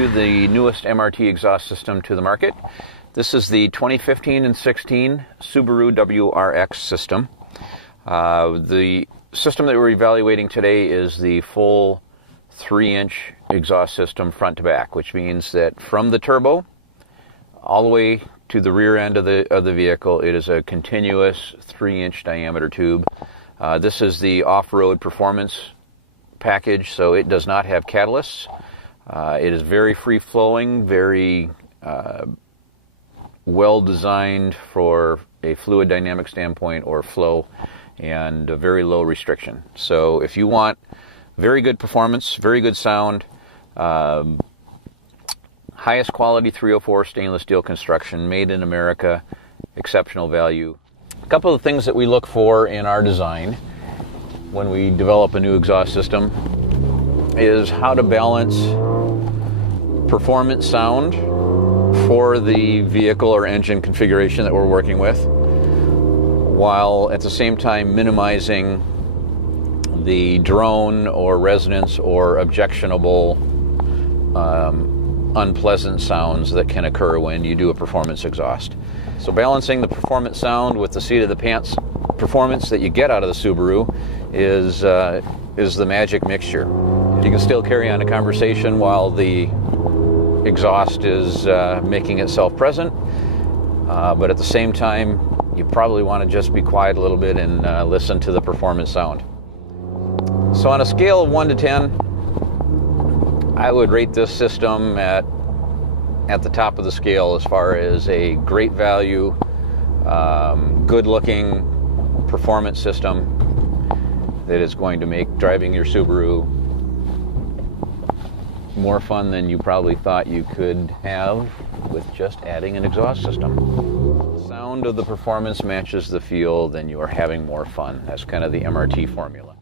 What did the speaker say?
you the newest MRT exhaust system to the market. This is the 2015 and 16 Subaru WRX system. The system that we're evaluating today is the full 3-inch exhaust system front to back, which means that from the turbo all the way to the rear end of the vehicle, it is a continuous 3-inch diameter tube. This is the off-road performance package, so it does not have catalysts. It is very free-flowing, very well designed for a fluid dynamic standpoint or flow, and a very low restriction. So if you want very good performance, very good sound, highest quality 304 stainless steel construction, made in America, exceptional value. A couple of things that we look for in our design when we develop a new exhaust system is how to balance performance sound for the vehicle or engine configuration that we're working with, while at the same time minimizing the drone or resonance or objectionable unpleasant sounds that can occur when you do a performance exhaust. So balancing the performance sound with the seat of the pants performance that you get out of the Subaru is the magic mixture. You can still carry on a conversation while the exhaust is making itself present, but at the same time you probably want to just be quiet a little bit and listen to the performance sound. So on a scale of 1 to 10, I would rate this system at the top of the scale as far as a great value, good looking performance system that is going to make driving your Subaru more fun than you probably thought you could have with just adding an exhaust system. The sound of the performance matches the feel, then you are having more fun. That's kind of the MRT formula.